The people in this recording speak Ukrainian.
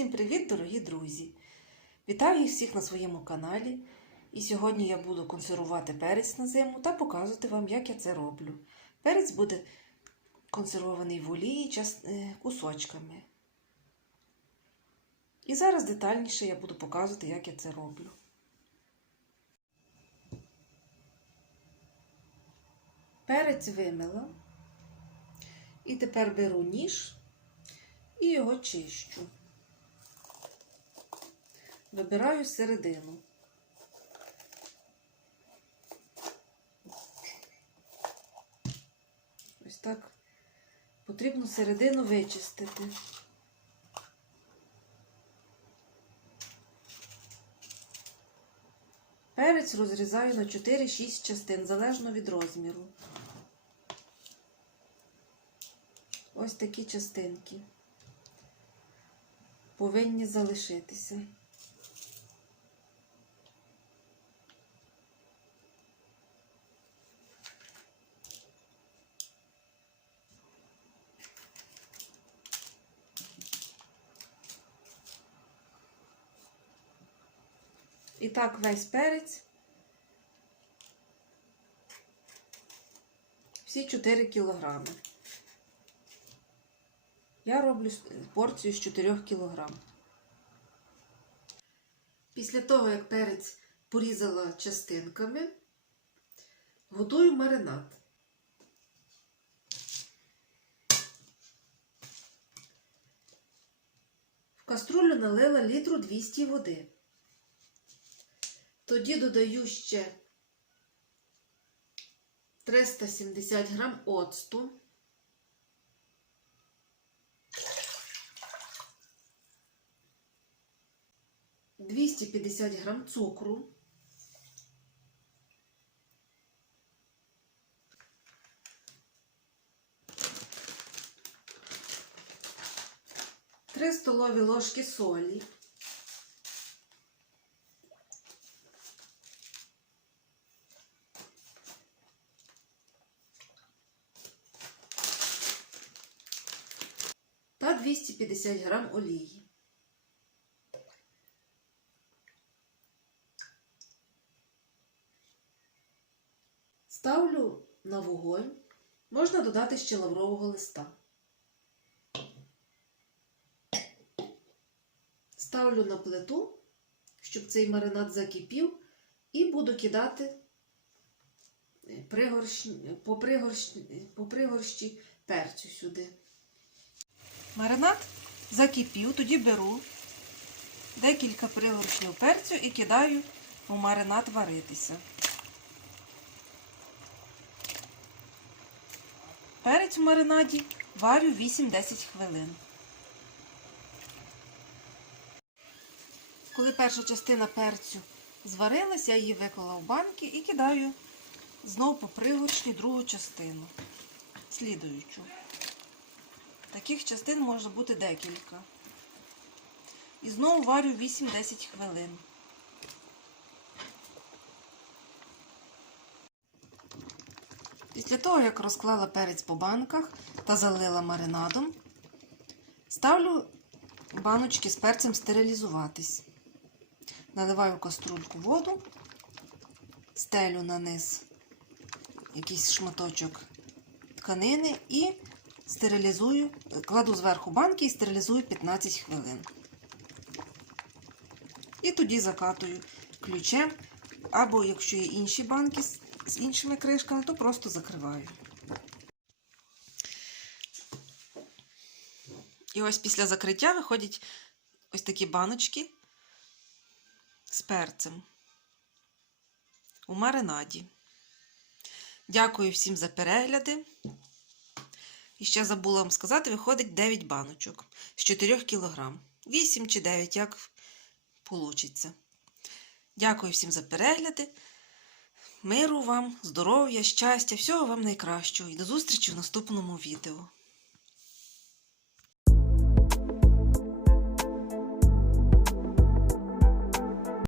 Всім привіт, дорогі друзі! Вітаю всіх на своєму каналі. І сьогодні я буду консервувати перець на зиму та показувати вам, як я це роблю. Перець буде консервований в олії е, кусочками. І зараз детальніше я буду показувати, як я це роблю. Перець вимила. І тепер беру ніж і його чищу. Вибираю середину. Ось так потрібно середину вичистити. Перець розрізаю на 4-6 частин, залежно від розміру. Ось такі частинки повинні залишитися. І так весь перець. Всі 4 кілограми. Я роблю порцію з 4 кг. Після того, як перець порізала частинками, готую маринад. В каструлю налила літру 200 води. Тоді додаю ще 370 грам оцту. 250 грам цукру. Три столові ложки солі. 250 грам олії. Ставлю на вогонь. Можна додати ще лаврового листа. Ставлю на плиту, щоб цей маринад закипів, і буду кидати пригорщ... по, пригорщ... по пригорщі перцю сюди. Маринад закипів, тоді беру декілька пригоршнів перцю і кидаю у маринад варитися. Перець в маринаді варю 8-10 хвилин. Коли перша частина перцю зварилась, я її виклала в банки і кидаю знову по пригоршні другу частину, слідуючу. Таких частин може бути декілька. І знову варю 8-10 хвилин. Після того, як розклала перець по банках та залила маринадом, ставлю баночки з перцем стерилізуватись. Наливаю в каструльку воду, стелю на низ якийсь шматочок тканини і стерилізую, кладу зверху банки і стерилізую 15 хвилин. І тоді закатую ключем, або якщо є інші банки з іншими кришками, то просто закриваю. І ось після закриття виходять ось такі баночки з перцем у маринаді. Дякую всім за перегляди. І ще забула вам сказати, виходить 9 баночок з 4 кг. 8 чи 9, як вийде. Дякую всім за перегляди. Миру вам, здоров'я, щастя, всього вам найкращого і до зустрічі в наступному відео.